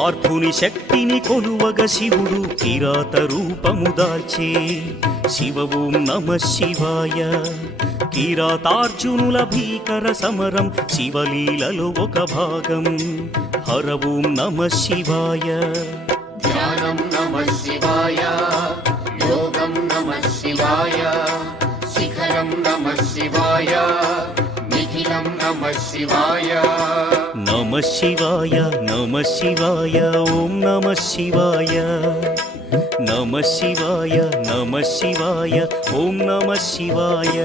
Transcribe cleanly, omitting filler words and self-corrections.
పార్థుని శక్తిని కొలువగ శివుడు కిరాత రూపము దాల్చే శివ ఓం నమ శివాయ. కిరాతార్జునుల భీకర సమరం శివలీలలో ఒక భాగం. హర ఓం నమ శివాయ. ధ్యానం నమ శివాయ, యోగం నమ శివాయ, శిఖరం నమ శివాయ, నిఖిలం నమ శివాయ. నమ శివాయ నమ శివాయ ఓం నమ శివాయ. నమ శివాయ నమ శివాయ ఓం నమ శివాయ.